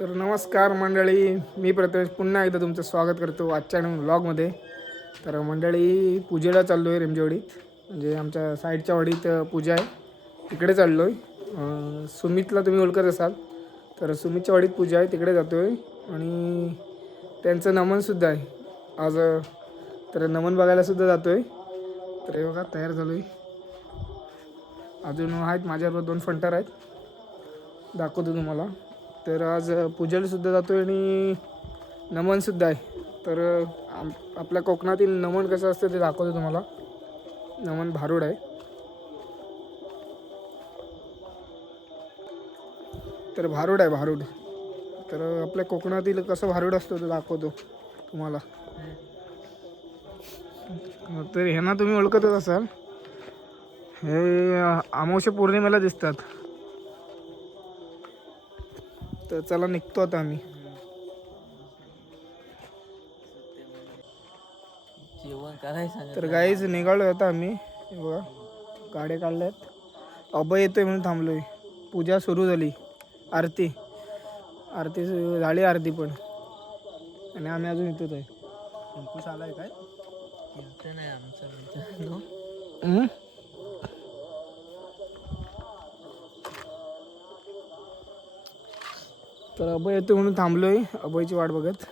तर नमस्कार मंडळी, मी प्रथमेश पुन्हा एकदा तुमचं स्वागत करतो आजच्या व्लॉगमध्ये. तर मंडळी पूजेला चाललो आहे रेमजेवाडीत, म्हणजे आमच्या साईडच्या वाडीत पूजा आहे, तिकडे चाललो आहे. सुमितला तुम्ही ओळखत असाल, तर सुमितच्या वाडीत पूजा आहे, तिकडे जातो आहे. आणि त्यांचं नमनसुद्धा आहे आज, तर नमन बघायलासुद्धा जातो आहे. तर हे बघा तयार झालो आहे. अजून आहेत माझ्याबरोबर 2 फंटर आहेत, दाखवतो तुम्हाला. तर आज पूजेलासुद्धा जातो आहे आणि नमनसुद्धा आहे. तर आपल्या कोकणातील नमन कसं असतं ते दाखवतो तुम्हाला. नमन भारूड आहे. तर भारूड आहे, भारूड. तर आपल्या कोकणातील कसं भारूड असतो ते दाखवतो तुम्हाला. तर ह्यांना तुम्ही ओळखतच असाल, हे अमावस्या पौर्णिमेला दिसतात. तर चला निघतो आता आम्ही. जेवण करायचं. तर गाईज निघालो आता आम्ही. हे बघा गाड्या काढल्यात. अभय येतोय म्हणून थांबलोय. पूजा सुरू झाली, आरती झाली, आरती पण. आणि आम्ही अजून इथेच आहे. अंकुश आलाय काय? इथं नाही आमचं. तर अभय येतोय म्हणून थांबलोय, अभयची वाट बघत.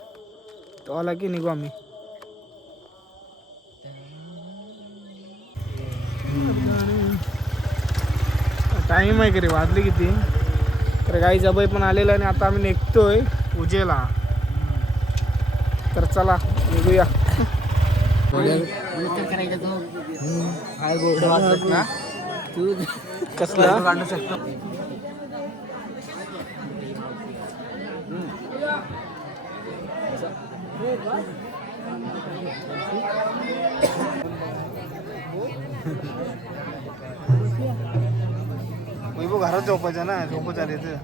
तो आला की निघू आम्ही. टाईम आहे की रे, वाजले किती? तर काही अभय पण आलेला आणि आता आम्ही निघतोय पूजेला. तर चला निघूया. कसला काढू शकतो? वैभव घरात झोपायचं ना, झोपच आले तर.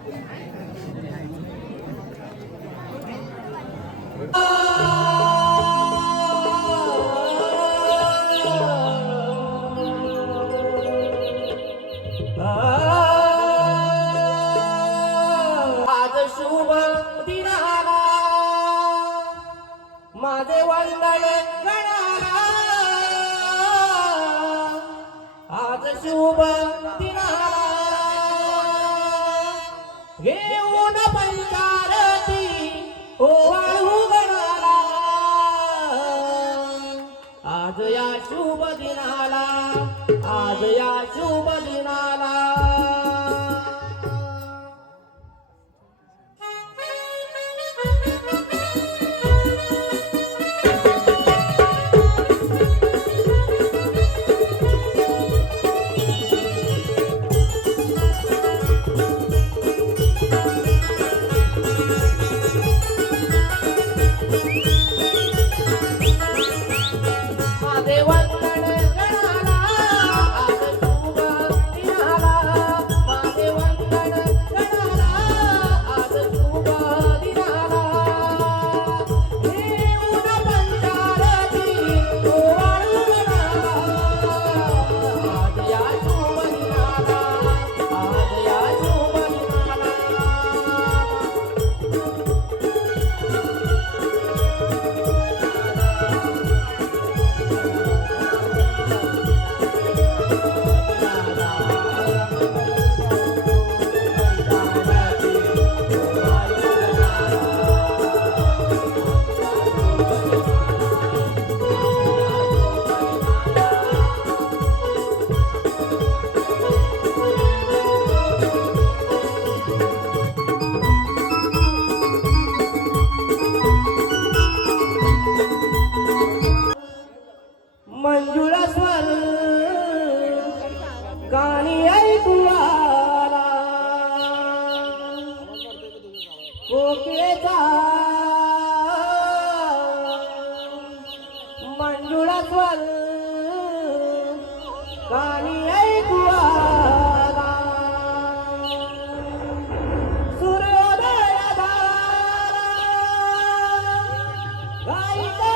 आज शुभ दिनाला माझे वंदन गणाला. आज शुभ दिनाला घेऊन पंचारती ओवाळू गणाला. आज या शुभ दिनाला, आज या शुभ दिनाला. माझे वंदन गणाला, आज शुभ दिनाला. माझे वंदन गणाला, आज शुभ दिनाला. घेऊन पंचारती ओवाळू गणाला. आज या शुभ दिनाला, आज या शुभ दिनाला. मंजुळा स्वर गाणी ऐकू आला. कोकिळेचा मंजुळा स्वर गाणी ऐकू आला. सूर्योदय झाला, गायीचा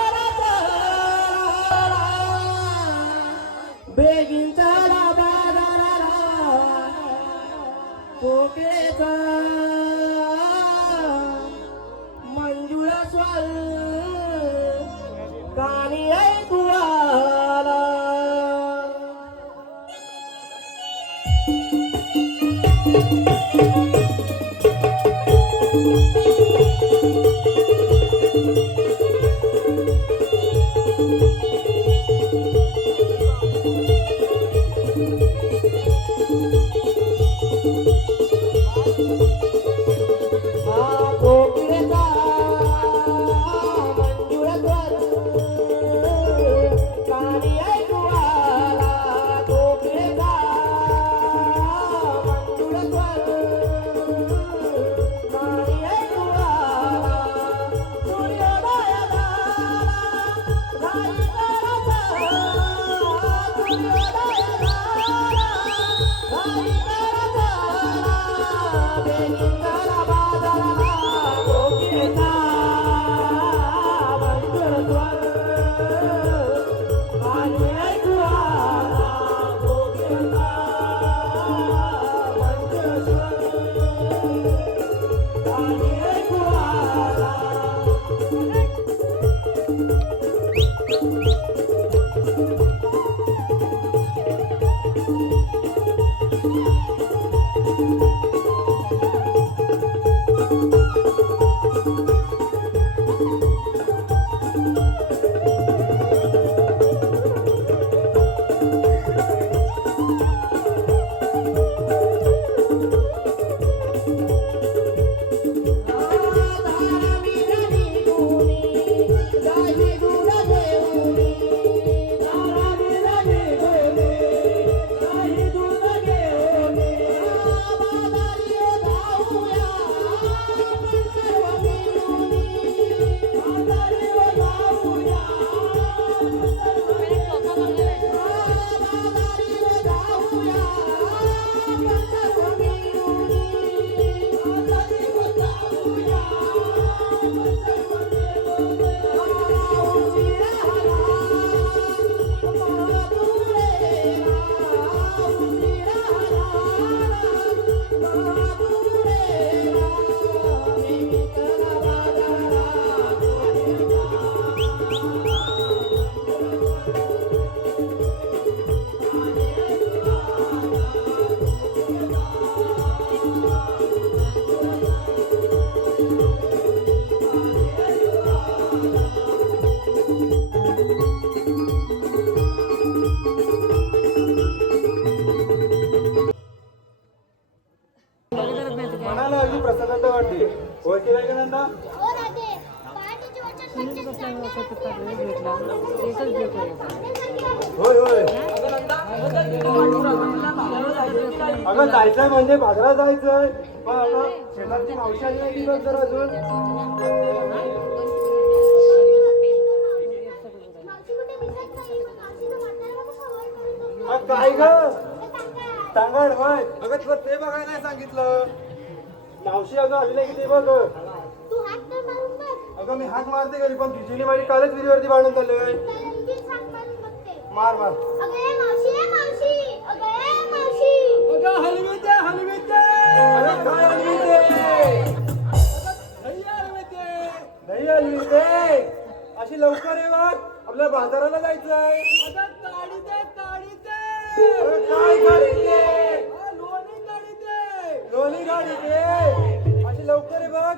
बेगीन चला बाजाराला. कोकिळेचा मनाला अगदी प्रसन्नता वाटते. होय की नाही नंदा? हो राधे पहाटेचे वचन होय होय. अगं जायचंय म्हणजे बाजारात जायचंय. पण अगं शेतातली मावशी आली नाही की बघ जरा अजून. काय ग सांगाड होय. अगं तुला ते बघायला नाही सांगितलं. मावशी अगं आली नाही की ते बघ. तू हात तर मारून बघ अगं मी हाक मारते घरी पण तुझी माझी कालच विहिरीवरती भांडण चाललंय. लगेच हात मारून बघते मार मार. अगं ए मावशी ए मावशी अगं ए मावशी अगं हलवीते हलवीते. अगं काय हलवीते? नाही हलवीते. अशी लवकर ये बघ. आपल्याला बाजाराला जायचंय. अगं गाडी दे गाडी दे. काय गाडी दे? लोणी गाडी दे. अशी लवकर ये बघ.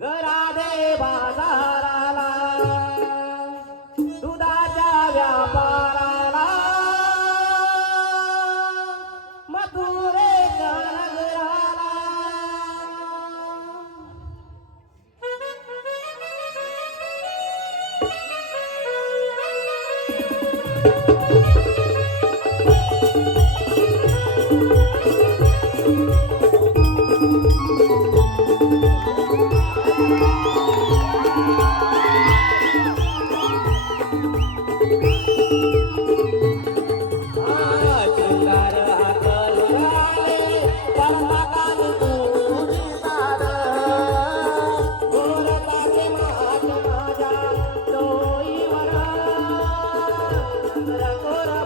राधे बाजाराला दुधाच्या व्यापाराला मथुरेच्या नगराला कोरा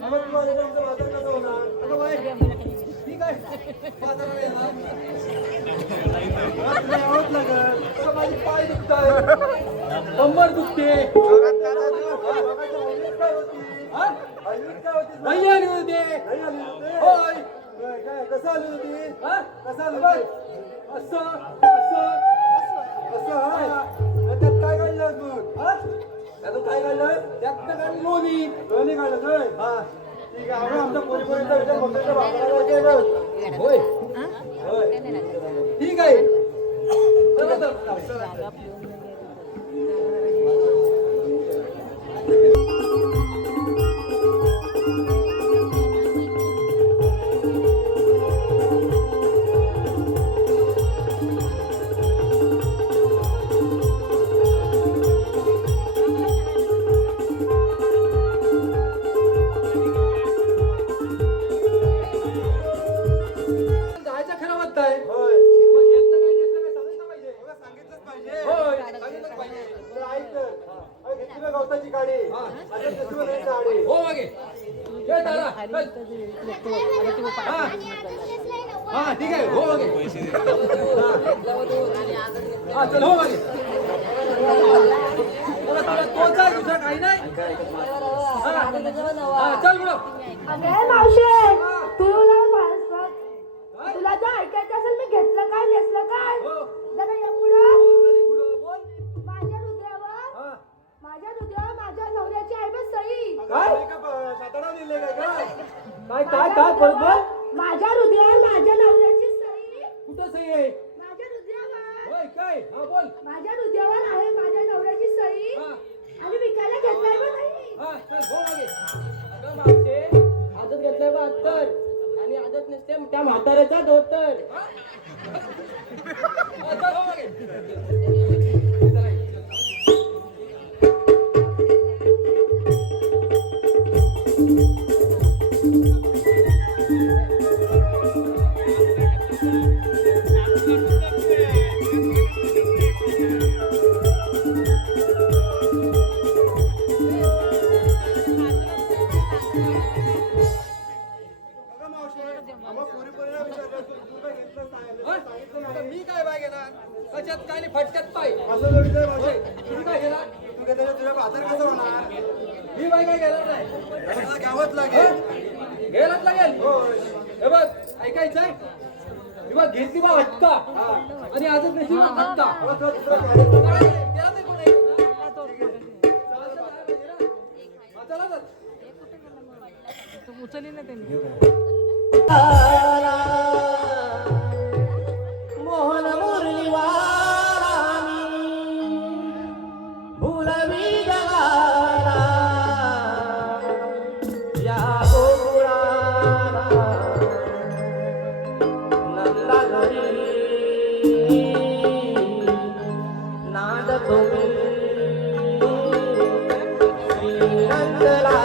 मग तू आली तर आमचा बाजार कसा होणार? अगं बाई, ठीक आहे. बाजाराला येणार. मला तुला यावंच लागल. अगं माझे पाय दुखतायत. कंबर दुखते. हा? नाही आली होती. होय. काय कसं आली होती? हा? कसं आली होती? असं असं असं आहे. मग त्यात काय काढलं तू? हा? त्यातून काय काढलं? त्यातनं काढलं लोणी. लोणी काढलं होय? हा. ठीक आहे. आपण आमच्या पोरीपोरींचा विचार फक्त बाजाराला जायचंय बघ. होय. होय. ठीक आहे. चला तर. जायचं खरं म्हणताय. होय. मग घेतलं काय नेसलं काय सांगितलं पाहिजे. होय, सांगितलंच पाहिजे. बरं, ऐक तर. अरे, घेतली बघ गवताची गाडी. आता घेतली बघ गाडी. हो मागे. ये दादा, चल. हा. हा, ठीक आहे. हो मागे. हा, चल हो मागे. तुला तोच आहे, दुसरं काही नाही. हा, चल पुढं. अगं मावशी तुला जर ऐकायचं असेल मी घेतलं काय नेसलं काय हो. जरा या पुढं पुढं बोल. माझ्या हृदयावर हा. माझ्या नवऱ्याची आहे बस सई काय सातारा दिले काय काय काय काय परत बोल. माझ्या हृदयावर माझ्या नवऱ्याची सई कुठं सही आहे? माझ्या हृदयावर होय काय? हा बोल. माझ्या हृदयावर आहे माझ्या नवऱ्याची सई हा. आणि विकायला घेतलाय बघ नाही हा, चल हो मागे. अगं मावशे आदत घेतलाय बा अत्तर आणि आदत नसते त्या म्हाताऱ्याचा धोतर. हा, चल हो मागे. अगं मावशी, आम्हा पोरीपोरीला विचारलं, तू काय घेतलं सांगितलं नाही. मी काय बाय घेणार? कशात काय नाही, फटक्यात पाय. असं थोडीच आहे मावशी. तू काय घेणार? तू घेतलं तुझ्या बाजार कसं होणार? मी बाय काय घेणार नाही. मला घ्यावंच लागेल. घ्यायलाच लागेल. हे बघ, ऐकायचंय? ही बघ, घेतली बा हटका आणि आजच नशी हटका. त्याला नाही कोण ऐकणार? चला तर. मोहन मुरलीवाला भुलवी जगाला या गोकुळाला नंदा घरी नाद तुम्ही श्रीनंदला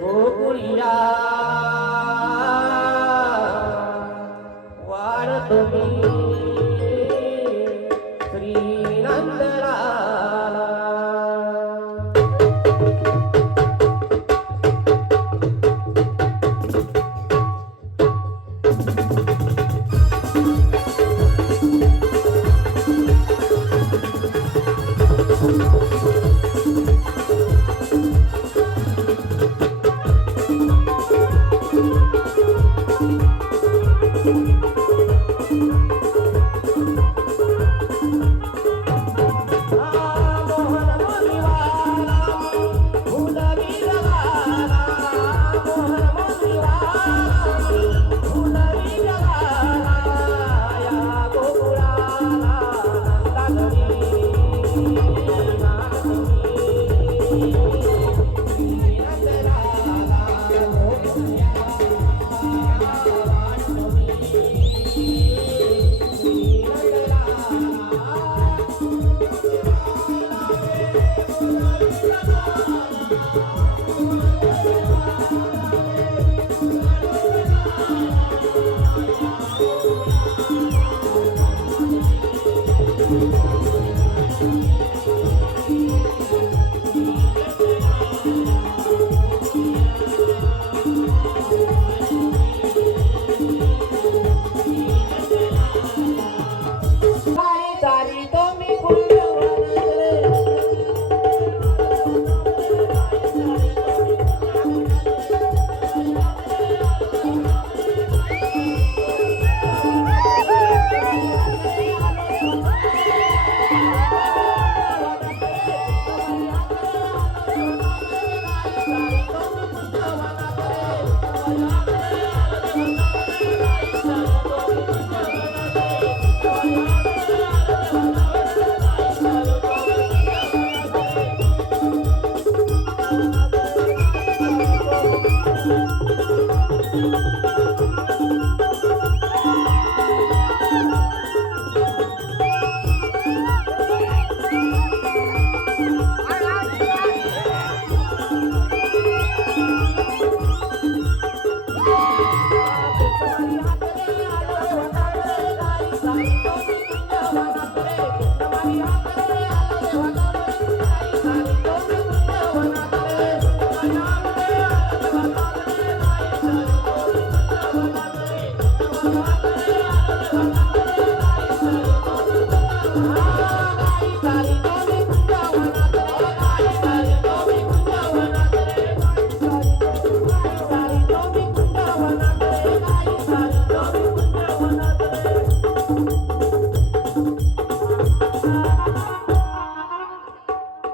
गोकुळिया वाढ तुम्ही श्रीनंदला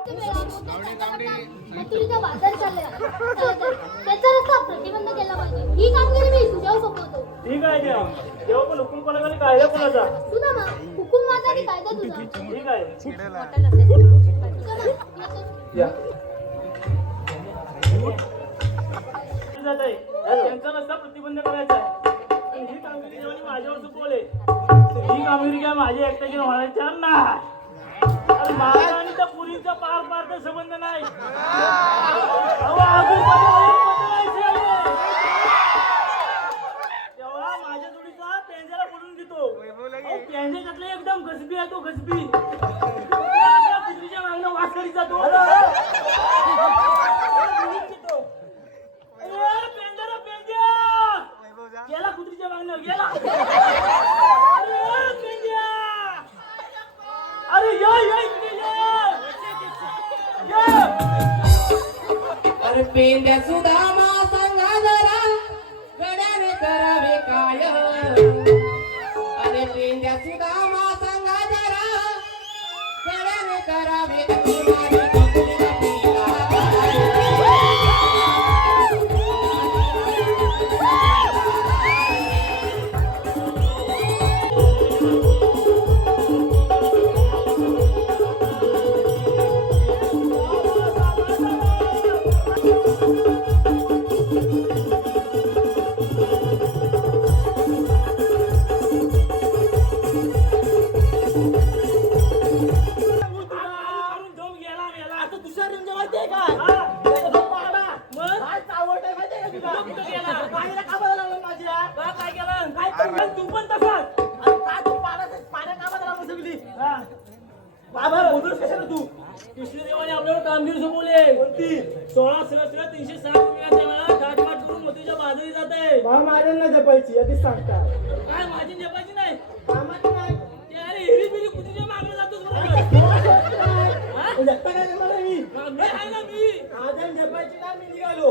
ते मथुरीचा बाजार चाललेला त्याचा रस्ता प्रतिबंध केला पाहिजे. ही कामगिरी मी तुझ्यावर सोपवतो. ठीक आहे देवा. देवा पण हुकूम कोणाचा आणि कायदा कोणाचा? सुदामा, हुकूम माझा आणि कायदा तुझा. ठीक आहे. सुदामा, या. जात आहे. त्यांचा रस्ता प्रतिबंध करायचा आहे. आणि ही कामगिरी जेव्हा माझ्यावर सोपवले ही कामगिरी काय माझ्या एकट्याची होण्याच्या नाही. अरे माझा आणि त्या पुरीचा पार पारचा संबंध नाही. अहो, आगीमध्ये वहीत बदलायची आहे. तेव्हा माझ्या जोडीचा पेंजाला पडून घेतो. अहो, पेंजाच्यातला एकदम गजबी आहे तो गजबी. त्या कुत्रीच्या मागणं वास करीत जातो. गेला कुत्रीच्या मागणं गेला. अरे पेंड्या, अरे या इकडे या. अरे पेंद्या सुदामा सांगा जरा गड्याने करावे काय. अरे पेंद्या सुदामा सांगा जरा गड्याने करावे काय. कृष्णदेवाने आपल्यावर कामगिरी सोपवली. कोणती? 16 सहस्र 307 घाटमाट करून मोतीच्या बाजारी जात आहे. महाराजांना जपायची आधीच सांगता. काय माझी जपायची नाही? कामाची नाही. ते अरे हिरी बिरी कुत्रीच्या मागणं जातोस बरोबर. जगता काय करणार आहे मी? मी आहे ना मी. महाराजांना जपायची नाही मी निघालो.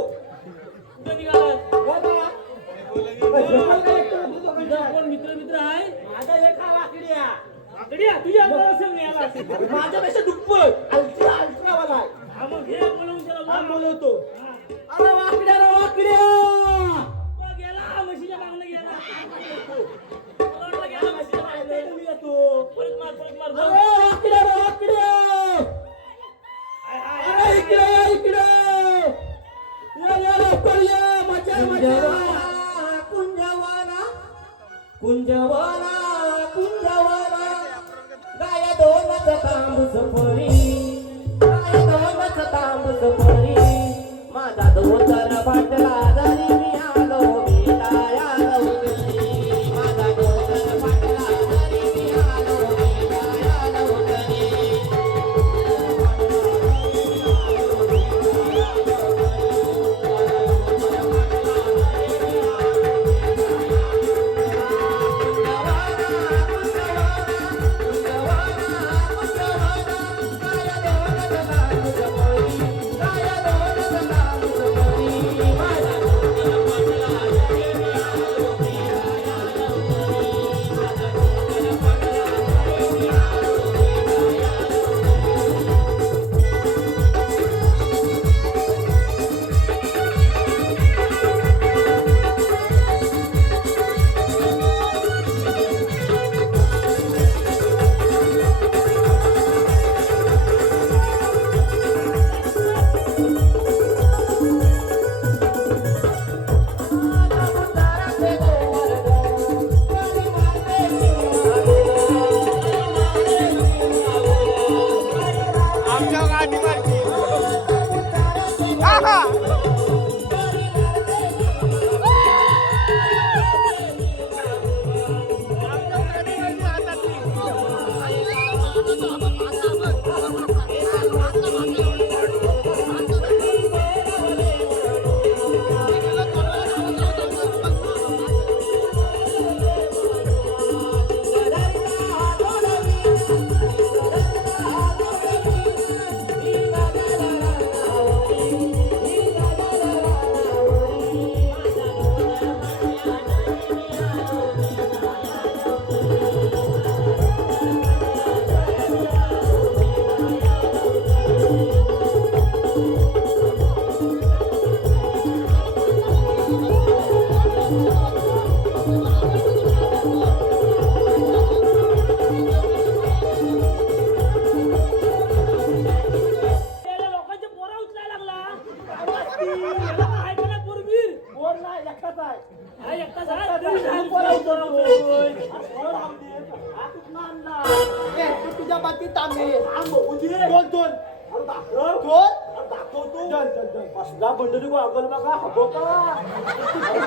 कुठं निघाला? कोण मित्र आहे? माझा एक हा वाकड्या. आकड्या तुझ्या अंगावर असेल नाही आला असेल. माझ्यापेक्षा दुप्पट अल्ट्रावाला आहे. हा मग हे बोलवून त्याला हा बोल. बोलवतो. अरे वाकड्या रे वाकड्या. तो गेला म्हशीच्या मागणं गेला. मला वाटलं गेला म्हशीच्या मागणं. मी येतो. परत मार अरे वाकड्या रे वाकड्या. अरे इकडे इकडे. या लवकर या. मजा मजा. कुंजवाना कुंजवाना कुंजवाना गाय दोनच तांबूस परी. गाय दोनच तांबूस परी. माझा धोतर फाटला जरी मी आलो भेटाया लवकरी. माझा धोतर फाटला जरी मी आलो भेटाया लवकरी. दोन अरे दाखव दोन अरे दाखव तू चल चल चल कसला बंडली अगल बघा हबो का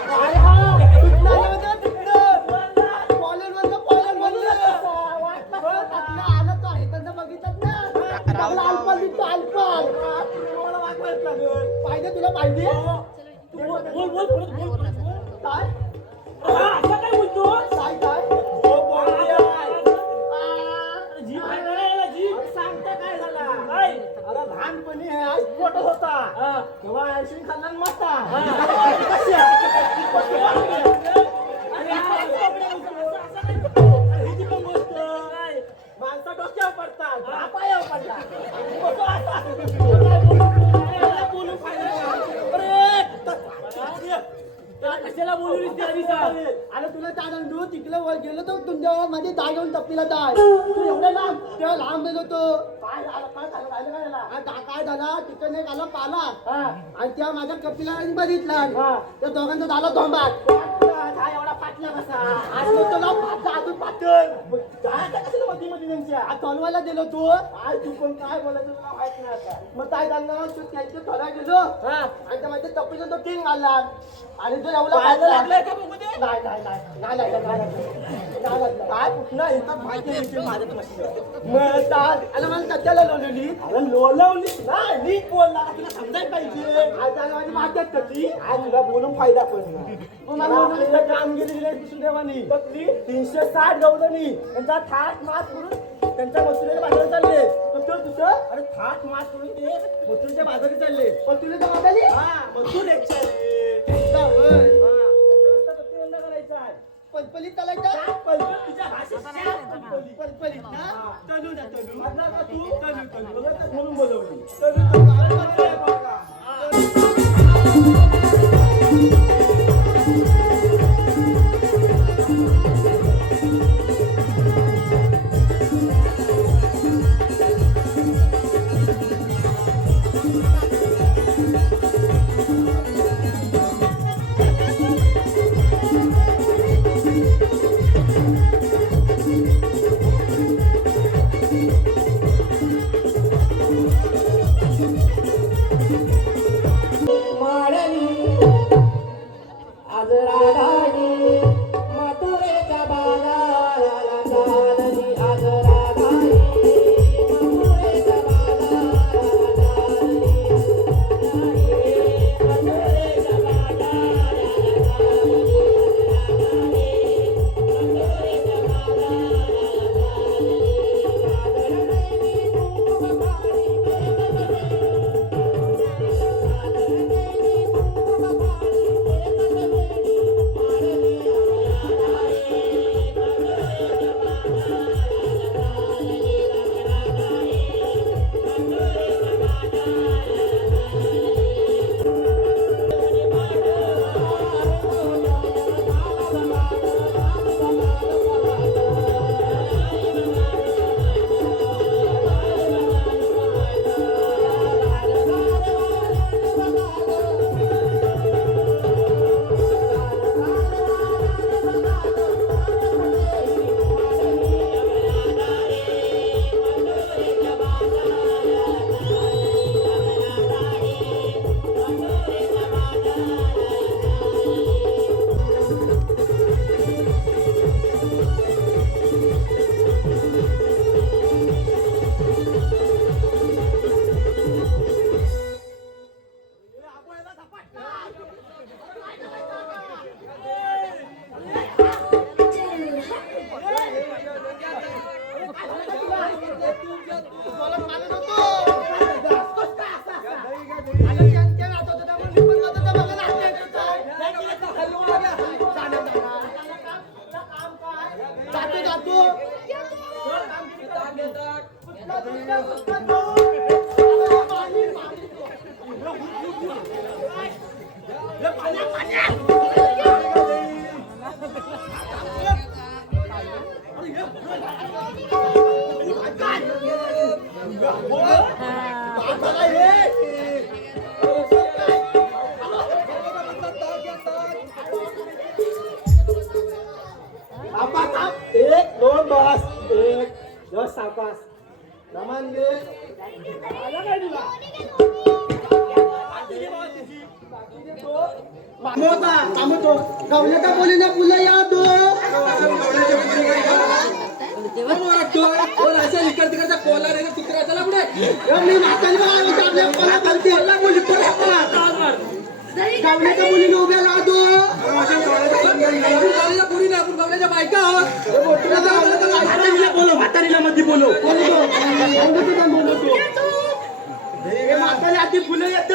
काय हा कुठला होता तिकडं पॉलन म्हणलं आलं तो आहे त्यांचं बघितलं ना लालपाल दिसतो लालपाल मला वाटलं लागल पाहिजे तुला पाहिजे बोल काय असं काय बोलतो काय काय हो बोलते जीव आहे ना याला, जीव. सांगता काय झाला काय? अरे लहानपणी आईस पोट होता तेव्हा आईस्क्रीम खाल्ला मस्ता माणसा डोक्यावर पडतात पायावर कशाला बोलू त्या आधी सांग. अरे तुला काय सांगतो तिकडे गेलो तो तुमच्या माझी दाय घेऊन टप्पीला जाय तू एवढं लांब तेव्हा लांब गेलो तो काय झालं काय झाला तिकडे एक आला पाला आणि त्या माझ्या कपिला बघितला त्या दोघांचा झाला धोंबात एवढा पाटला कसा आज तो ना अजून पातळ तोलवायला दिलो तू आज तू पण काय बोलायचं तुला माहित नाही आता मग काय झालं तू त्यांच्या थोडा गेलो आणि त्या माझ्या टप्पीचा तो टिंग आला आणि तो एवढा लागलाय का नाही काय कुठला येतात माहिती माझ्यात मस्त आणि मला सध्याला लोलवली अरे लोलवली नाही नीट बोलला तुला समजायला पाहिजे आज माझी माझ्यात कधी आज तुला बोलून फायदा पण कामगिरी दिसून देवानी 360 गवलनी त्यांचा थाट मात करून त्यांच्या मथुरेच्या बाजारात चालले तर तुझं अरे थाट मात करून ते मथुरेच्या बाजारात चालले मथुरेच्या बाजारी हा मथुर प्रतिबंध करायचा आहे पलपलीत चालायचं पलपल तुझ्या भाषेत पलपलीत ना तनू ना तनू म्हणून बोलवली आला काय तुला गावल्या बोलीने पुला या दो तिकडचा कोला रे कुत्रा चला पुढे मी गावल्याच्या मुलीने उभ्या राहतो पुरी आपण गावल्याच्या बायका बोलो म्हातारीला मध्ये बोलो म्हातारी आधी फुलं येत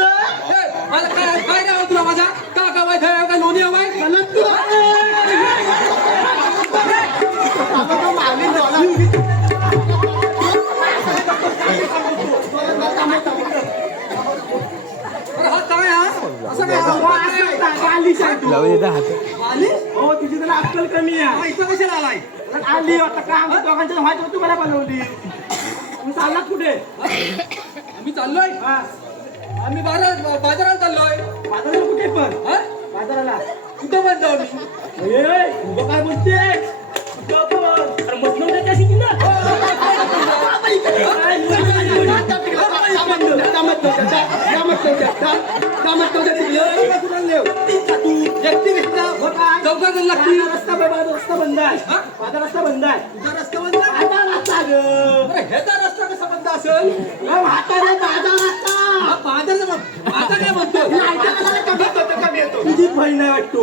मला काय काय गाव तुला माझा का गावाय काय लोणी हवाय हो तुझी त्याला अक्कल कमी आहे इथं कशाला आलाय आली आता काय आमच्या दोघांच्या व्हायचं तुम्हाला बनवली तुम्ही चाललात कुठे आम्ही चाललोय आम्ही बाजारात चाललोय बाजाराला कुठे पण हा? बाजाराला कुठं पण जाऊ मी उभं काय बोलते मसलं त्याच्या शिकी ना रस्ता बंद आहे माझा रस्ता बंद आहे तुझा रस्ता बंद आहे? माझा रस्ता ग ह्याचा रस्ता कसा बंद असेल म्हातारे माझा रस्ता हा बाजारचा आता काय म्हणतो कमी येतो तुझी बहीण नाही वाटतो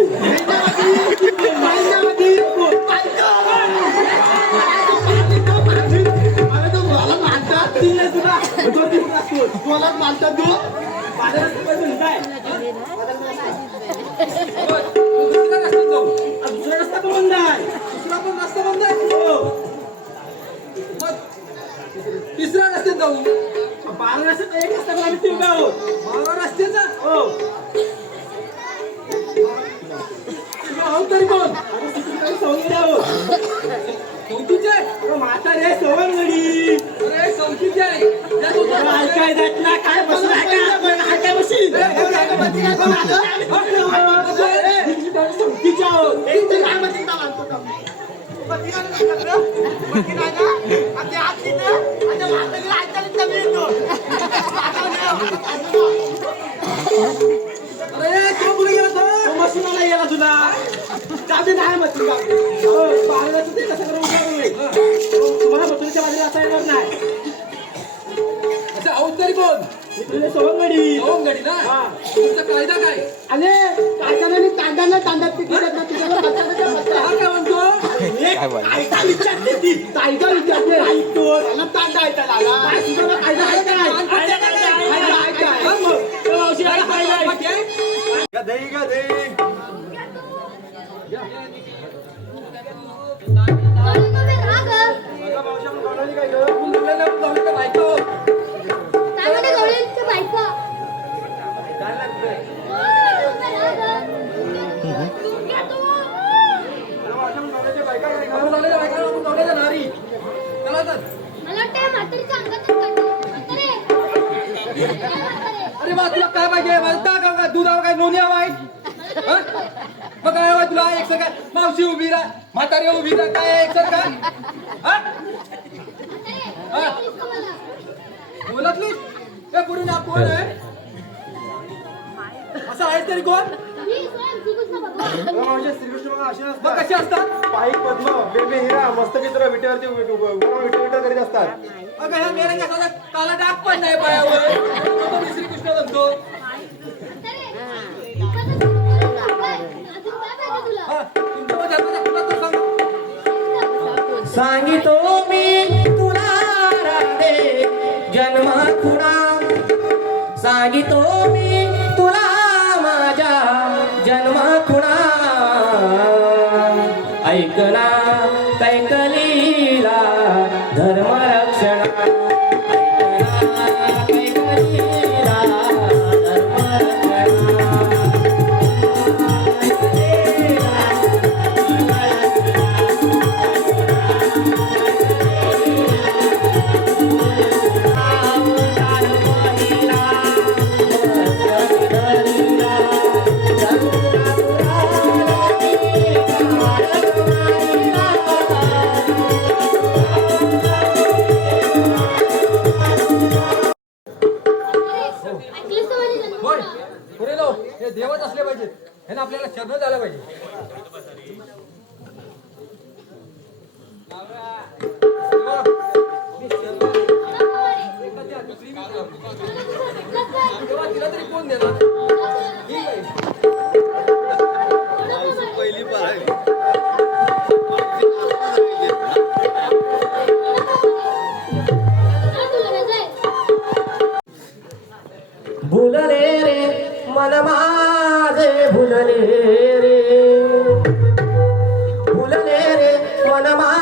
मानतात तू माझा रस्ता बंद आहे दुसऱ्या रस्त्यात जाऊ दुसरा रस्ता पण बंद आहे दुसरा पण रस्ता बंद आहे हो मग तिसऱ्या रस्त्यात जाऊ 12 रस्त्यात एक रस्ता पण आम्ही तिरका आहोत मागा रस्त्याचा हो आहोत तरी कोण आता तिथून काही सवंगडी आहोत चौथीचे म्हातारे सवंगडी अरे चौथीचे आहे या दोघांना काय जात ना काय बसून काय बशील संगतीच्या आहोत अरे तो कुठे गेला तो मशीनाला येला तुला चाबी नाही मग तुला पाळण्याचं ते कसं करून तुम्हाला मथुरीच्या बाजूला असा येणार नाही अच्छा आहोत तरी कोण तुझे सवंगडी गाडी ना हा. तुमचा कायदा काय अरे कायद्याने तांड्याला तांड्यात तिकीट हा काय म्हणतो कायदा विचारते ती कायदा विचारते ऐकतो त्याला तांडा आहे त्याला कायदा आहे काय कायदा आहे काय हा मग. मावशी आहे कायदा आहे बाकी आहे? गदई गदई मुलाला लावून बायको आपण लावलेल्या बायका आपण लावलेल्या नारी चला तर. अरे बा तुला काय पाहिजे म्हणता का दूध हवं काय लोणी हवाय मग काय हवाय तुला एक सगळं मावशी उभी राहा म्हातारी उभी राहा काय एक सर का बोलतली हे पुढे ना कोण आहे असं आहे तरी कोण श्रीकृष्ण मग असे मग असतात कशी असतात पायी पद्म बेबे हिरा मस्त चित्र विटेवरती विटेविटा करीत असतात अगं ह्या मेरे कसा काला डाग पण नाही पायावर तो श्रीकृष्ण म्हणतो हा तुमच्या धर्माच्या कुणाला तर सांगा सांगितो मी तुला राधे जन्मा खुणा सांगितो मी तुला माझ्या जन्मा खुणा ऐकना कैकलीला धर्म रक्षणा ऐकना कैकलीला धर्म रक्षणा देवच असले पाहिजेत हे ना आपल्याला शरण झालं पाहिजे. तेव्हा तिला तरी कोण देणार? ठीक आहे. भुलले रे मन माझे भुलले रे, भुलले रे मन माझे